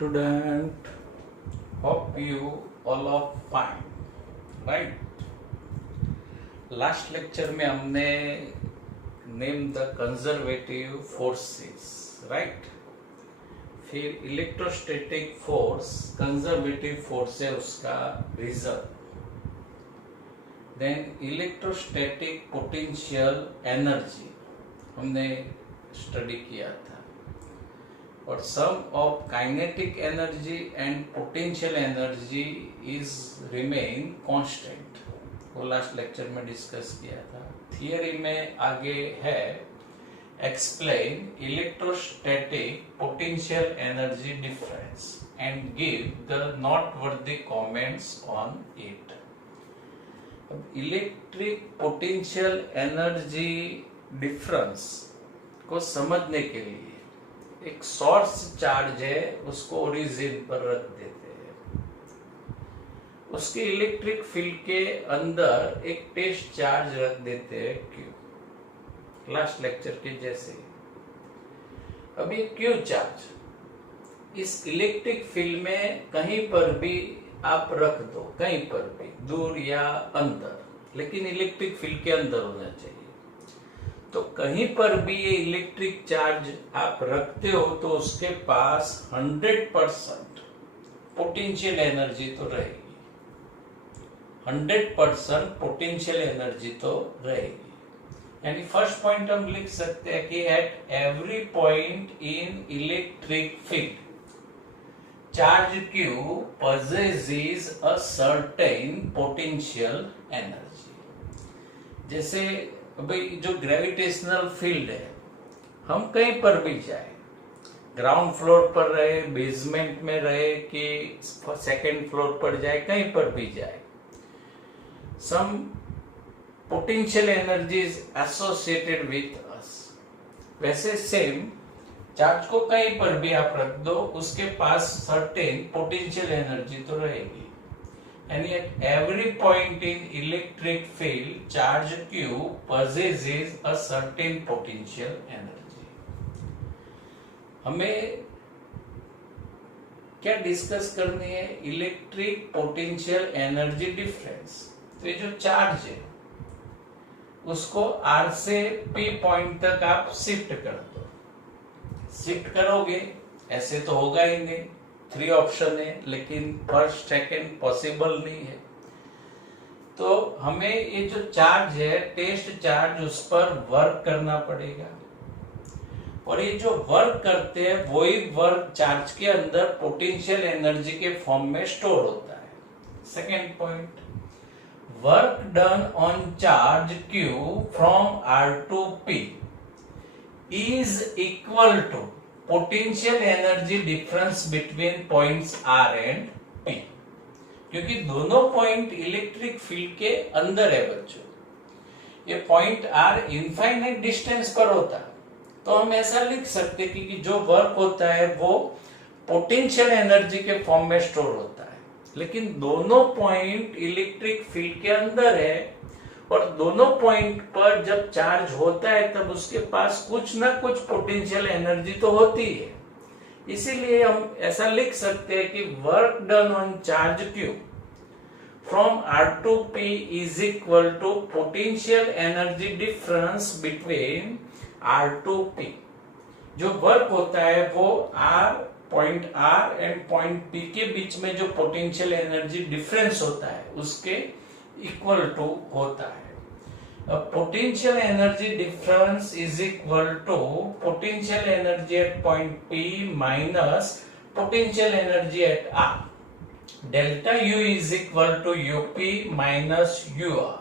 student, hope you all are fine, right? Last lecture में हमने name the conservative forces, right? फिर electrostatic force conservative force है, उसका result, then electrostatic potential energy हमने study किया था, और some of kinetic energy and potential energy is remain constant, वो लास्ट लेक्चर में डिस्कस किया था। थियरी में आगे है explain electrostatic potential energy difference and give the noteworthy comments on it. Electric potential energy difference को समझने के लिए एक सोर्स चार्ज है, उसको ओरिजिन पर रख देते हैं, उसके इलेक्ट्रिक फील्ड के अंदर एक टेस्ट चार्ज रख देते हैं क्यू, लास्ट लेक्चर के जैसे। अब ये क्यू चार्ज इस इलेक्ट्रिक फील्ड में कहीं पर भी आप रख दो, कहीं पर भी दूर या अंदर, लेकिन इलेक्ट्रिक फील्ड के अंदर होना चाहिए। तो कहीं पर भी ये इलेक्ट्रिक चार्ज आप रखते हो तो उसके पास 100% पोटेंशियल एनर्जी तो रहेगी, 100% पोटेंशियल एनर्जी तो रहेगी। यानी फर्स्ट पॉइंट हम लिख सकते हैं कि at every point in electric field charge Q possesses a certain potential energy। जैसे भाई जो ग्रेविटेशनल फील्ड है, हम कहीं पर भी जाए, ग्राउंड फ्लोर पर रहे, बेसमेंट में रहे कि सेकंड फ्लोर पर जाए, कहीं पर भी जाए, some potential energy is associated with us. वैसे सेम चार्ज को कहीं पर भी आप रख दो, उसके पास सर्टेन पोटेंशियल एनर्जी तो रहेगी। यानी at every point in electric field charge Q possesses a certain potential energy। हमें क्या डिस्कस करनी है? Electric potential energy difference. तो ये जो चार्ज है उसको R से P पॉइंट तक आप शिफ्ट कर दो। शिफ्ट करोगे ऐसे तो होगा ही नहीं, 3 ऑप्शन है, लेकिन फर्स्ट सेकंड पॉसिबल नहीं है। तो हमें ये जो चार्ज है, टेस्ट चार्ज, उस पर वर्क करना पड़ेगा, और ये जो वर्क करते हैं वही वर्क चार्ज के अंदर पोटेंशियल एनर्जी के फॉर्म में स्टोर होता है। Second point, work done on charge Q from R to P is equal to potential energy difference between points R and P। क्योंकि दोनों पॉइंट इलेक्ट्रिक फील्ड के अंदर है बच्चों, ये पॉइंट R इनफाइनाइट डिस्टेंस पर होता है, तो हम ऐसा लिख सकते कि जो वर्क होता है वो पोटेंशियल एनर्जी के फॉर्म में स्टोर होता है, लेकिन दोनों पॉइंट इलेक्ट्रिक फील्ड के अंदर है, और दोनों पॉइंट पर जब चार्ज होता है तब उसके पास कुछ ना कुछ पोटेंशियल एनर्जी तो होती है। इसीलिए हम ऐसा लिख सकते हैं कि work done on charge Q from R to P is equal to potential energy difference between R to P। जो वर्क होता है वो point R and point P के बीच में जो पोटेंशियल एनर्जी डिफरेंस होता है उसके इक्वल टू होता है। Potential energy difference is equal to potential energy at point P minus potential energy at R। Delta U is equal to UP minus UR,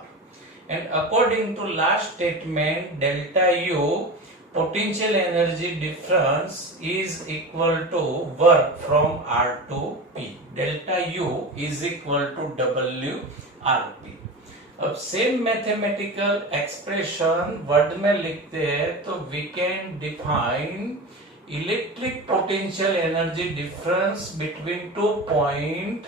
and according to last statement delta U potential energy difference is equal to work from R to P। Delta U is equal to WRP। अब same mathematical expression word में लिखते हैं तो we can define electric potential energy difference between 2 point.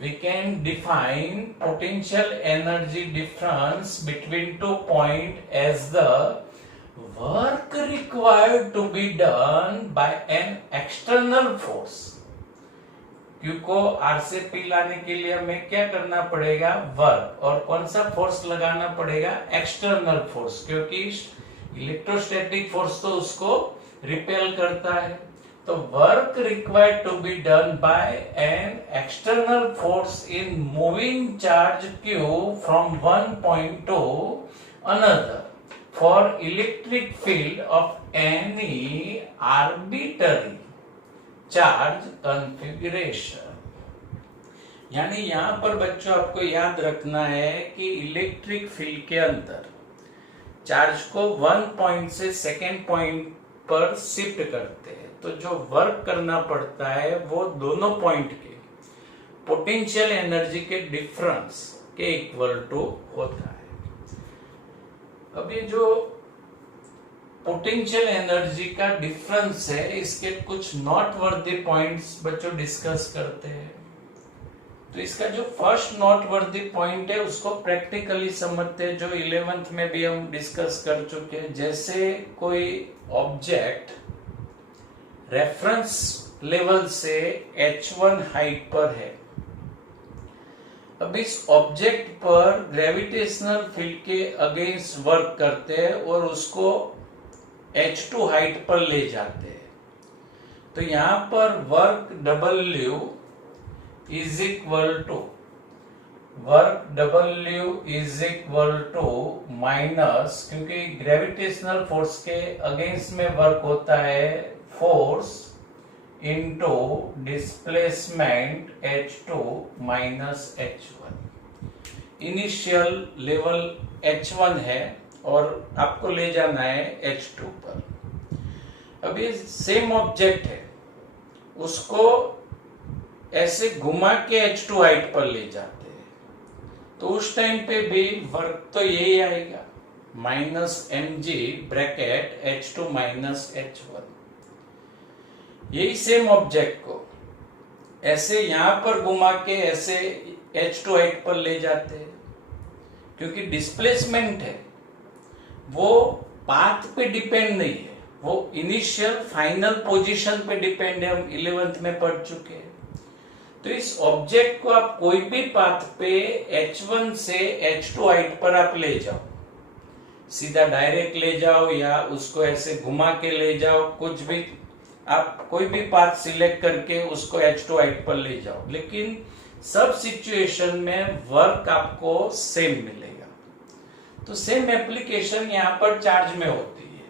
We can define potential energy difference between 2 point as the work required to be done by an external force Q को R से P लाने के लिए हमें क्या करना पड़ेगा, work, और कौन सा फोर्स लगाना पड़ेगा, एक्सटर्नल फोर्स, क्योंकि इलेक्ट्रोस्टैटिक फोर्स तो उसको रिपेल करता है। तो work required to be done by an external force in moving charge Q from one point to another for electric field of any arbitrary charge configuration. यानी यहां पर बच्चों आपको याद रखना है कि इलेक्ट्रिक फील्ड के अंदर चार्ज को वन पॉइंट से सेकेंड पॉइंट पर शिफ्ट करते हैं, तो जो वर्क करना पड़ता है वो दोनों पॉइंट के पोटेंशियल एनर्जी के डिफरेंस के इक्वल टू होता है। अब ये जो पोटेंशियल एनर्जी का डिफरेंस है, इसके कुछ नॉट वर्दी पॉइंट्स बच्चों डिस्कस करते हैं। तो इसका जो फर्स्ट नॉट वर्दी पॉइंट है उसको प्रैक्टिकली समझते हैं, जो 11th में भी हम डिस्कस कर चुके हैं। जैसे कोई ऑब्जेक्ट रेफरेंस लेवल से h1 हाइट पर है, अब इस ऑब्जेक्ट पर ग्रेविटेशनल फील्ड के अगेंस्ट वर्क करते हैं और उसको h2 हाइट पर ले जाते हैं। तो यहां पर work W is equal to minus, क्योंकि ग्रेविटेशनल फोर्स के अगेंस्ट में वर्क होता है force into displacement h2 minus h1। Initial level h1 है और आपको ले जाना है h2 पर। अब ये सेम ऑब्जेक्ट है, उसको ऐसे घुमा के h2 हाइट पर ले जाते हैं, तो उस टाइम पे भी वर्क तो यही आएगा, minus mg bracket h2 minus h1। यही सेम ऑब्जेक्ट को ऐसे यहां पर घुमा के ऐसे h2 हाइट पर ले जाते हैं, क्योंकि डिस्प्लेसमेंट है वो पाथ पे डिपेंड नहीं है, वो इनिशियल फाइनल पोजीशन पे डिपेंड है, हम 11th में पढ़ चुके हैं। तो इस ऑब्जेक्ट को आप कोई भी पाथ पे h1 से h2 हाइट पर आप ले जाओ, सीधा डायरेक्ट ले जाओ या उसको ऐसे घुमा के ले जाओ, कुछ भी आप कोई भी पाथ सिलेक्ट करके उसको h2 हाइट पर ले जाओ, लेकिन सब सिचुएशन में वर्क आपको सेम मिलेगा। तो सेम एप्लीकेशन यहाँ पर चार्ज में होती है।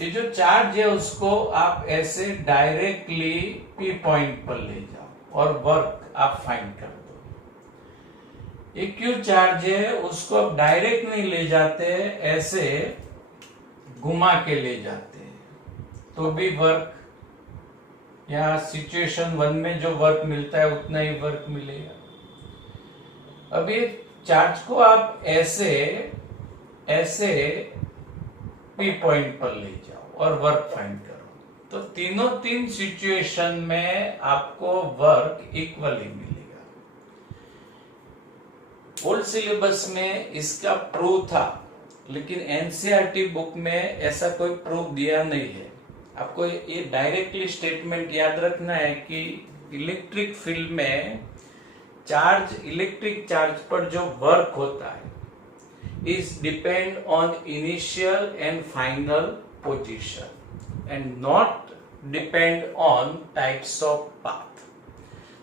ये जो चार्ज है उसको आप ऐसे डायरेक्टली P पॉइंट पर ले जाओ और वर्क आप फाइंड कर दो। ये Q चार्ज है, उसको आप डायरेक्ट नहीं ले जाते, ऐसे घुमा के ले जाते हैं, तो भी वर्क यहाँ सिचुएशन 1 में जो वर्क मिलता है उतना ही वर्क मिलेगा। अब ये चार्ज को आप ऐसे ऐसे P पॉइंट पर ले जाओ और वर्क फाइंड करो, तो तीन सिचुएशन में आपको वर्क इक्वली मिलेगा। ओल्ड सिलेबस में इसका प्रूफ था, लेकिन एनसीईआरटी बुक में ऐसा कोई प्रूफ दिया नहीं है। आपको ये डायरेक्टली स्टेटमेंट याद रखना है कि इलेक्ट्रिक फील्ड में चार्ज, इलेक्ट्रिक चार्ज पर जो वर्क होता है is depend on initial and final position and not depend on types of path।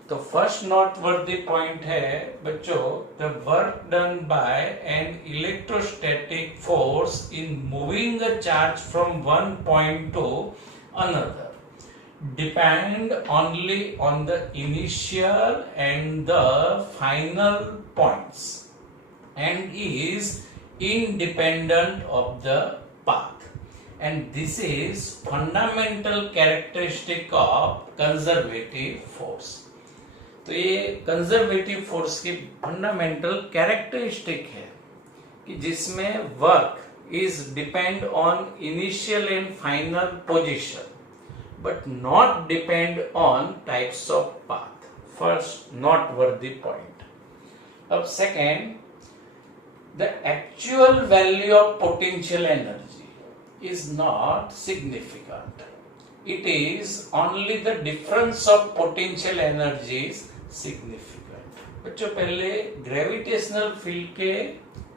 तो फर्स्ट नोटवर्दी पॉइंट है बच्चों, the work done by an electrostatic force in moving a charge from one point to another depend only on the initial and the final points and is independent of the path, and this is fundamental characteristic of conservative force। तो ये conservative force की fundamental characteristic है कि जिसमें work is depend on initial and final position but not depend on types of path। First noteworthy point। अब second, the actual value of potential energy is not significant it is only the difference of potential energies significant. बच्चों पहले gravitational field के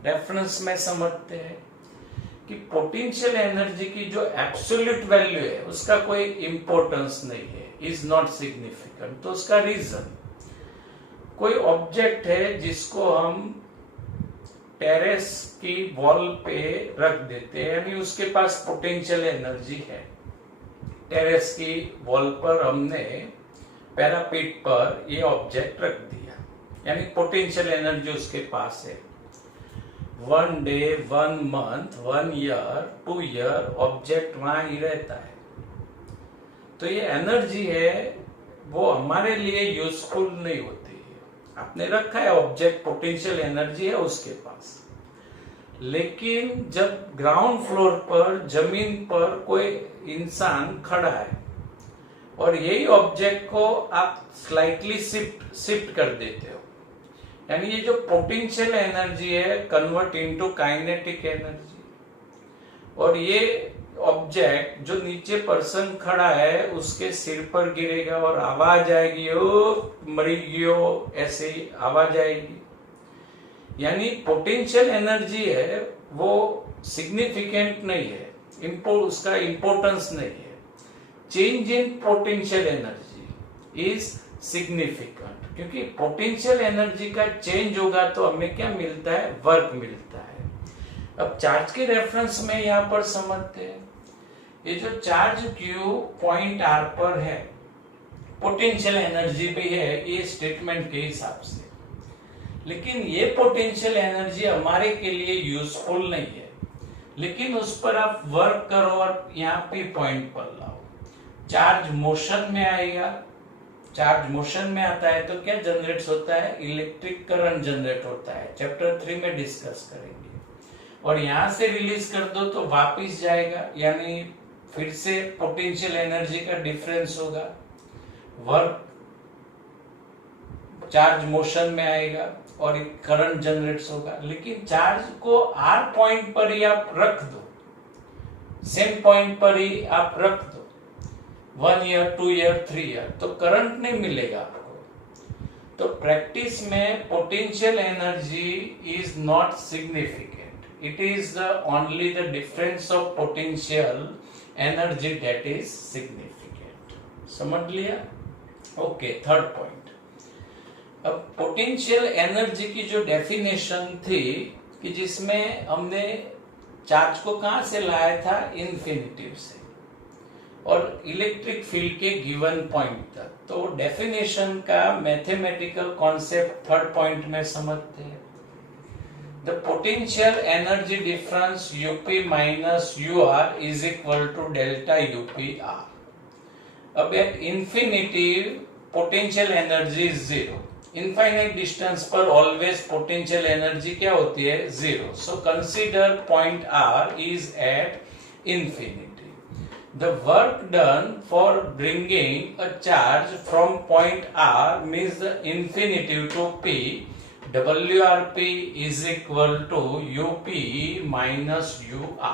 reference में समझते हैं कि potential energy की जो एब्सोल्यूट वैल्यू है उसका कोई इंपॉर्टेंस नहीं है, इज नॉट सिग्निफिकेंट। तो उसका रीजन, कोई ऑब्जेक्ट है जिसको हम टेरेस की वॉल पे रख देते हैं, यानी उसके पास पोटेंशियल एनर्जी है। टेरेस की वॉल पर हमने पैरापेट पर ये ऑब्जेक्ट रख दिया, यानी पोटेंशियल एनर्जी उसके पास है। 1 day, 1 month, 1 year, 2 year object वहां ही रहता है। तो ये एनर्जी है वो हमारे लिए यूजफुल नहीं होती है। आपने रखा है ऑब्जेक्ट, पोटेंशियल एनर्जी है उसके पास, लेकिन जब ग्राउंड फ्लोर पर जमीन पर कोई इंसान खड़ा है और यही ऑब्जेक्ट को आप स्लाइटली शिफ्ट कर देते हो, यानी ये जो पोटेंशियल एनर्जी है कन्वर्ट इनटू काइनेटिक एनर्जी, और ये ऑब्जेक्ट जो नीचे पर्सन खड़ा है उसके सिर पर गिरेगा और आवाज आएगी, ओ मरी गयो, ऐसे ही आवाज आएगी। यानी पोटेंशियल एनर्जी है वो सिग्निफिकेंट नहीं है, उसका इंपॉर्टेंस नहीं है। Change in potential energy is significant, क्योंकि पोटेंशियल एनर्जी का चेंज होगा तो हमें क्या मिलता है, वर्क मिलता है। अब चार्ज के रेफरेंस में यहां पर समझते हैं, ये जो चार्ज Q पॉइंट R पर है, पोटेंशियल एनर्जी भी है ये स्टेटमेंट के हिसाब से, लेकिन ये पोटेंशियल एनर्जी हमारे के लिए यूजफुल नहीं है। लेकिन उस पर आप वर्क करो और यहाँ पे पॉइंट पर लाओ, चार्ज मोशन में आएगा। चार्ज मोशन में आता है तो क्या जनरेट होता है, इलेक्ट्रिक करंट जनरेट होता है, चैप्टर 3 में डिस्कस करेंगे। और यहां से रिलीज कर दो तो वापिस जाएगा, यानी फिर से पोटेंशियल एनर्जी का डिफरेंस होगा। वर्क चार्ज मोशन में आएगा और एक करंट जनरेट होगा। लेकिन चार्ज को R पॉइंट पर ही आप रख दो, सेम पॉइंट पर ही आप रख दो, 1 ईयर, 2 ईयर, 3 ईयर, तो करंट नहीं मिलेगा आपको। तो प्रैक्टिस में potential energy is not significant, it is only the difference of potential energy that is significant. समझ लिया? Okay, third point. अब पोटेंशियल एनर्जी की जो डेफिनेशन थी कि जिसमें हमने चार्ज को कहां से लाया था, इन्फिनिटिव से, और इलेक्ट्रिक फील्ड के गिवन पॉइंट तक। तो डेफिनेशन का मैथमेटिकल कॉन्सेप्ट थर्ड पॉइंट में समझते हैं। The potential energy difference UP minus UR is equal to delta UP R. अब at infinitive potential energy zero, infinite distance पर ऑलवेज पोटेंशियल एनर्जी क्या होती है, zero. So consider point R is at infinity. The work done for bringing a charge from point R means the infinitive to P, WRP is equal to UP minus UR।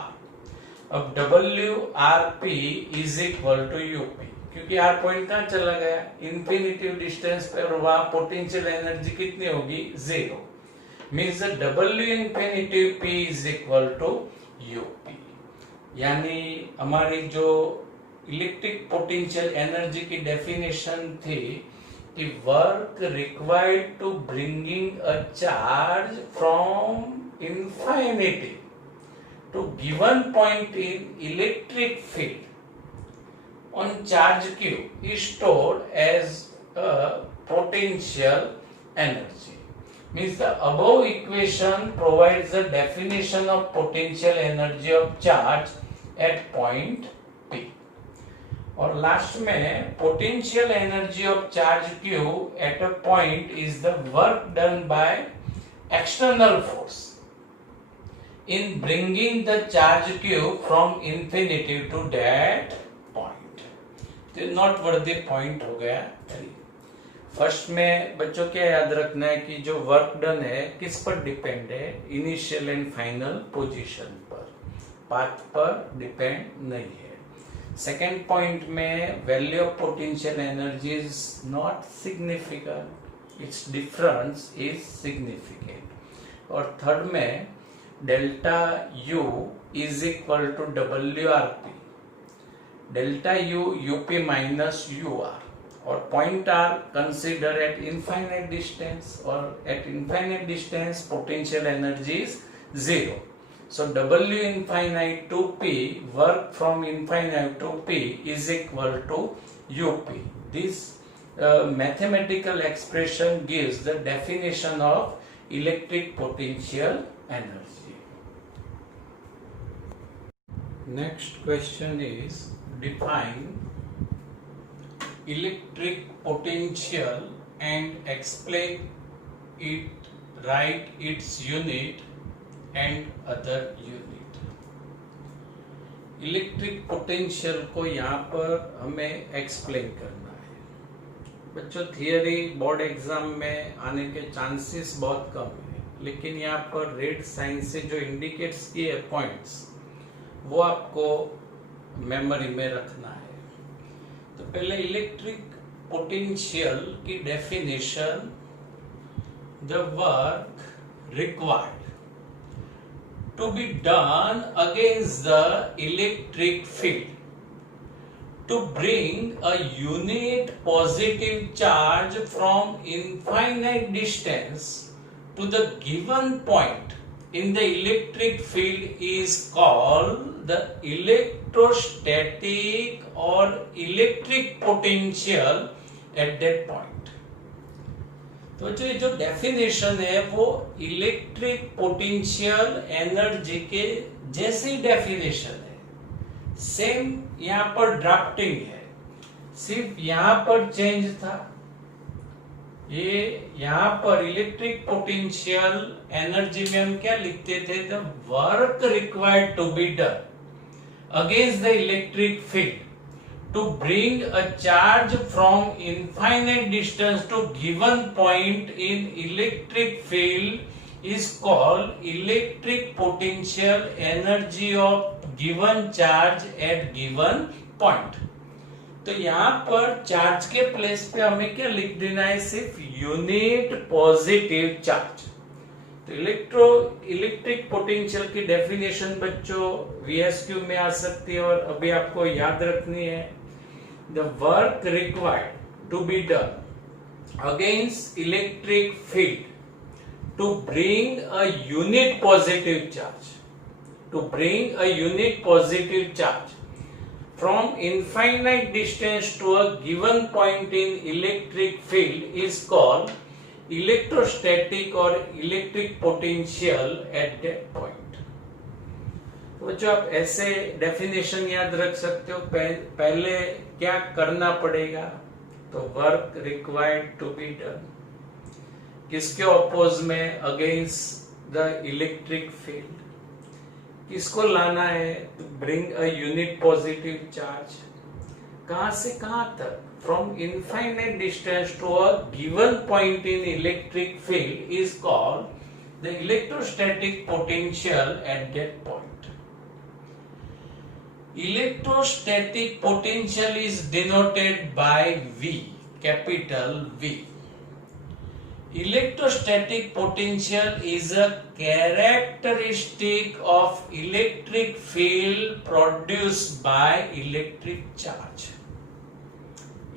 अब WRP is equal to UP, क्योंकि R point कहां चला गया, infinitive distance पे, और वहां potential energy कितनी होगी, zero. Means W infinitive P is equal to UP। यानी हमारी जो इलेक्ट्रिक पोटेंशियल एनर्जी की डेफिनेशन थी कि work required to bringing a charge from infinity to given point in electric field on charge Q is stored as a potential energy. Means the above equation provides the definition of potential energy of charge at point P. और last में potential energy of charge Q at a point is the work done by external force in bringing the charge Q from infinity to that point। तो not worthy point हो गया। First में बच्चों क्या याद रखना है कि जो वर्क डन है किस पर डिपेंड है, इनिशियल एंड फाइनल पोजीशन पर, पाथ पर डिपेंड नहीं है। सेकेंड पॉइंट में value of potential energy is not significant, its difference is significant. और थर्ड में delta U is equal to W R P, delta U UP minus U R, और point R consider at infinite distance, और at infinite distance potential energy is zero. So W infinite to P, work from infinite to P is equal to UP. This mathematical expression gives the definition of electric potential energy. Next question is define electric potential and explain it, write its unit and other unit. Electric potential को यहाँ पर हमें explain करना है। बच्चों theory board exam में आने के चांसेस बहुत कम है, लेकिन यहाँ पर रेड साइन से जो इंडिकेट्स किए पॉइंट्स वो आपको मेमोरी में रखना है। तो पहले इलेक्ट्रिक पोटेंशियल की definition, the work required to be done against the electric field to bring a unit positive charge from infinite distance to the given point in the electric field is called the electrostatic or electric potential at that point. तो जो definition है वो electric potential energy के जैसी definition है, same यहाँ पर drafting है, सिर्फ यहाँ पर चेंज था। ये यहाँ पर इलेक्ट्रिक पोटेंशियल एनर्जी में हम क्या लिखते थे, the work required to be done against the electric field to bring a charge from infinite distance to given point in electric field is called electric potential energy of given charge at given point. तो यहाँ पर charge के place पे हमें क्या लिख देना है, सिर्फ यूनिट पॉजिटिव चार्ज। तो इलेक्ट्रिक पोटेंशियल की डेफिनेशन बच्चों VSQ में आ सकती है, और अभी आपको याद रखनी है, the work required to be done against electric field to bring a unit positive charge, from infinite distance to a given point in electric field is called electrostatic or electric potential at that point. तो जो आप ऐसे definition याद रख सकते हो, पहले क्या करना पड़ेगा, तो work required to be done किसके ऑपोज में, अगेंस्ट द इलेक्ट्रिक फील्ड। किसको लाना है, to bring a unit positive charge. कहां से कहां तक, from infinite distance to a given point in electric field is called the electrostatic potential at that point. Electrostatic potential is denoted by V, capital V. Electrostatic potential is a characteristic of electric field produced by electric charge.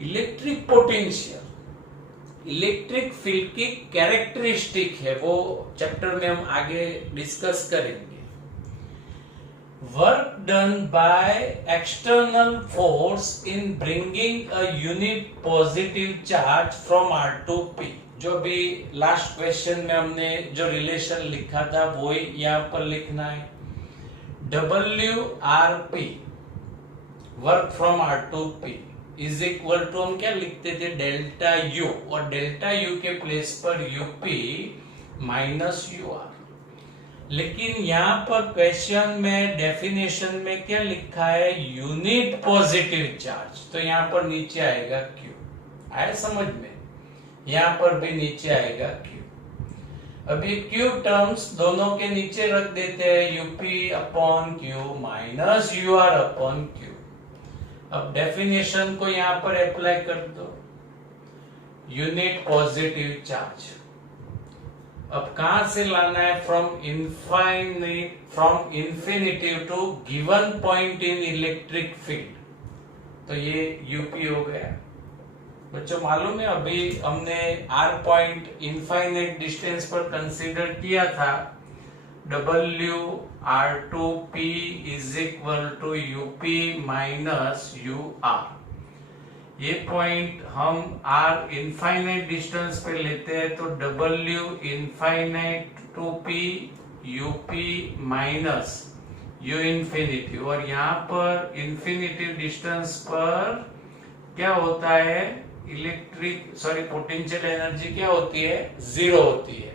Electric potential electric field की characteristic है, वो chapter में हम आगे discuss करेंगे। Work done by external force in bringing a unit positive charge from R to P। जो भी last question में हमने जो रिलेशन लिखा था वो ही यहाँ पर लिखना है। WRP work from R to P is equal to, हम क्या लिखते थे, डेल्टा U, और डेल्टा U के प्लेस पर UP माइनस UR। लेकिन यहाँ पर क्वेश्चन में डेफिनेशन में क्या लिखा है, यूनिट पॉजिटिव चार्ज, तो यहाँ पर नीचे आएगा Q। आया समझ में, यहाँ पर भी नीचे आएगा Q। अभी Q टर्म्स दोनों के नीचे रख देते हैं, UP upon Q minus UR upon Q। अब डेफिनेशन को यहां पर अप्लाई कर दो, यूनिट पॉजिटिव चार्ज। अब कहां से लाना है, from infinity to given point in electric field, तो ये यूपी हो गया। बच्चों मालूम है अभी हमने आर पॉइंट इनफाइनाइट डिस्टेंस पर कंसीडर किया था, WR2P is equal to UP minus UR। ये पॉइंट हम R इनफाइनाइट डिस्टेंस पे लेते हैं तो W infinite to P UP minus U infinity, और यहाँ पर इन्फिनिटी डिस्टेंस पर क्या होता है, पोटेंशियल एनर्जी क्या होती है, 0 होती है।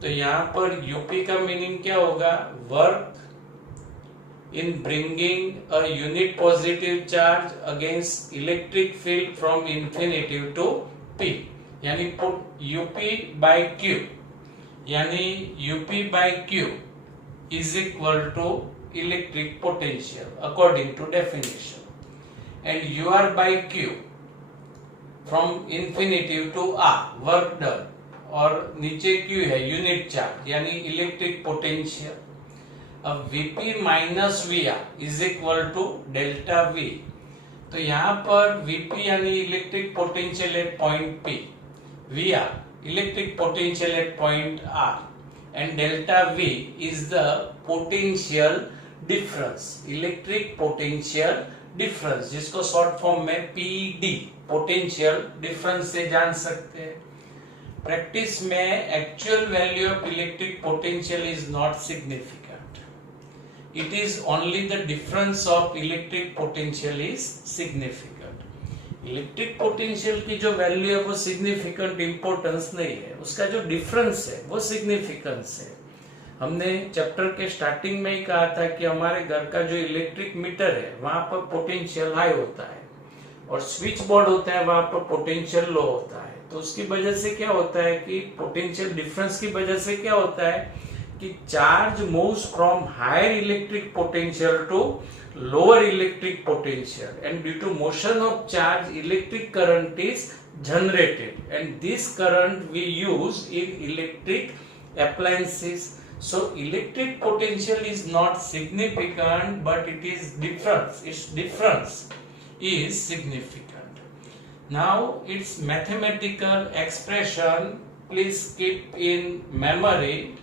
तो यहाँ पर यूपी का मीनिंग क्या होगा, work in bringing a unit positive charge against electric field from infinity to P, यानी यूपी बाय क्यू, यानी UP by Q is equal to electric potential according to definition, and UR by Q from infinity to R work done, और नीचे Q है unit charge यानी electric potential. अब Vp minus VR is equal to delta V, तो यहाँ पर Vp यानी electric potential at point P, VR electric potential at point R, and delta V is the potential difference, electric potential difference, जिसको short form में PD potential difference से जान सकते हैं। प्रैक्टिस में actual value of electric potential is not significant, it is only the difference of electric potential is significant. Electric potential की जो value है वो सिग्निफिकेंट इंपॉर्टेंस नहीं है, उसका जो डिफरेंस है वो सिग्निफिकेंस है। हमने चैप्टर के स्टार्टिंग में ही कहा था कि हमारे घर का जो इलेक्ट्रिक मीटर है वहां पर पोटेंशियल हाई होता है, और स्विच बोर्ड होता है वहां पर पोटेंशियल लो होता है। तो उसकी वजह से क्या होता है कि पोटेंशियल डिफरेंस की वजह से क्या होता है कि charge moves from higher electric potential to lower electric potential, and due to motion of charge electric current is generated, and this current we use in electric appliances. So electric potential is not significant, but it is difference. Its difference is significant. Now its mathematical expression, please keep in memory.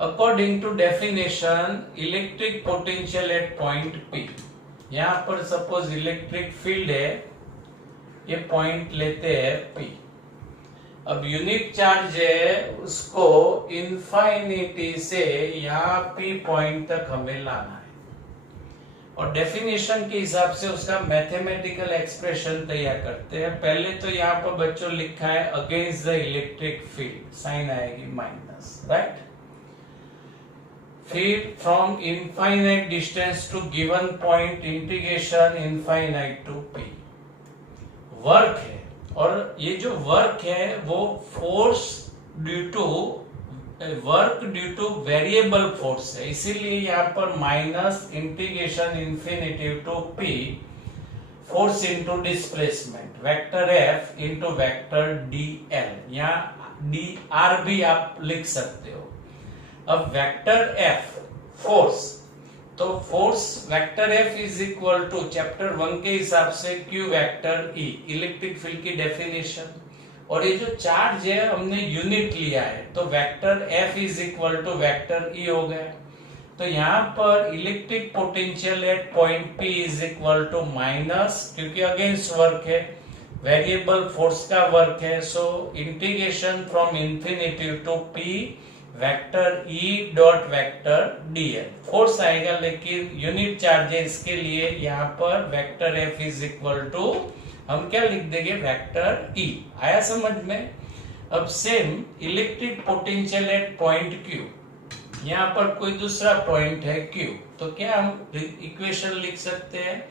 According to definition, electric potential at point P. यहाँ पर suppose electric field है, ये point लेते हैं P. अब unit charge है उसको इनफाइनिटी से यहाँ P पॉइंट तक हमें लाना है, और डेफिनेशन के हिसाब से उसका मैथमेटिकल एक्सप्रेशन तैयार करते हैं। पहले तो यहाँ पर बच्चों लिखा है against the electric field, sign आएगी माइनस, राइट। फिर from infinite distance to given point integration infinite to P, work है, और ये जो वर्क है वो force due to variable force है, इसीलिए यहाँ पर minus integration infinity to P force into displacement vector F into vector dl, यहाँ dr भी आप लिख सकते हो। अब वेक्टर F फोर्स, तो force vector F is equal to chapter 1 के हिसाब से Q vector E, electric field की डेफिनेशन, और ये जो चार्ज है हमने यूनिट लिया है तो vector F is equal to vector E हो गया। तो यहाँ पर electric potential at point P is equal to minus, क्योंकि अगेंस्ट वर्क है, वेरिएबल फोर्स का वर्क है, so integration from infinity to P vector E dot vector dl, force आएगा लेकिन यूनिट चार्ज है, इसके लिए यहाँ पर vector F is equal to हम क्या लिख देंगे, वेक्टर E। आया समझ में। अब same electric potential at point Q, यहाँ पर कोई दूसरा पॉइंट है Q, तो क्या हम इक्वेशन लिख सकते हैं,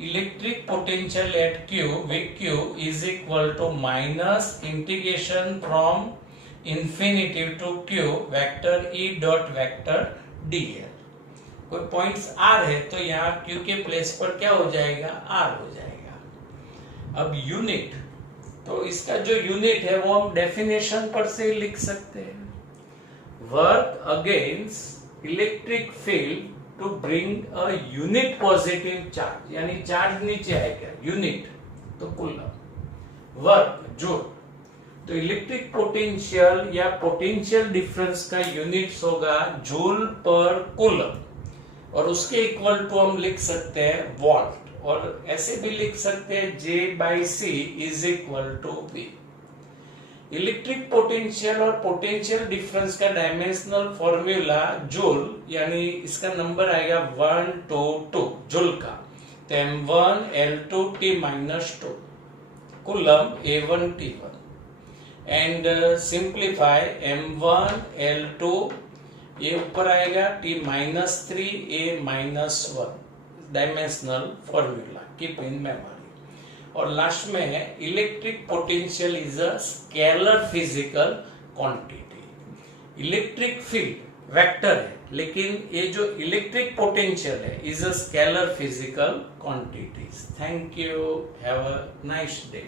electric potential at Q VQ is equal to minus integration from infinity to Q vector E dot vector dl। कोई पॉइंट्स आर है तो यहाँ क्यू के प्लेस पर क्या हो जाएगा, आर हो जाएगा। अब यूनिट, तो इसका जो यूनिट है वो हम डेफिनेशन पर से लिख सकते हैं, work against electric field to bring a unit positive charge, यानी चार्ज नीचे आएगा, यूनिट तो कूलम, वर्क जूल, तो इलेक्ट्रिक पोटेंशियल या पोटेंशियल डिफरेंस का यूनिट्स होगा जूल पर कूलम, और उसके इक्वल टू हम लिख सकते हैं वॉल्ट, और ऐसे भी लिख सकते हैं J/C is equal to V। Electric potential और पोटेंशियल डिफरेंस का डायमेंशनल फॉर्मूला जूल, यानी इसका नंबर आएगा 1 to 2 जूल का, तो M1 L2 T-2 coulomb A1 T1 and simplify M1 L2, ये ऊपर आएगा T-3 A-1 dimensional formula, keep in memory. और लास्ट में है electric potential is a scalar physical quantity. Electric field vector है, लेकिन ये जो इलेक्ट्रिक पोटेंशियल है is a scalar physical quantities. Thank you, have a nice day.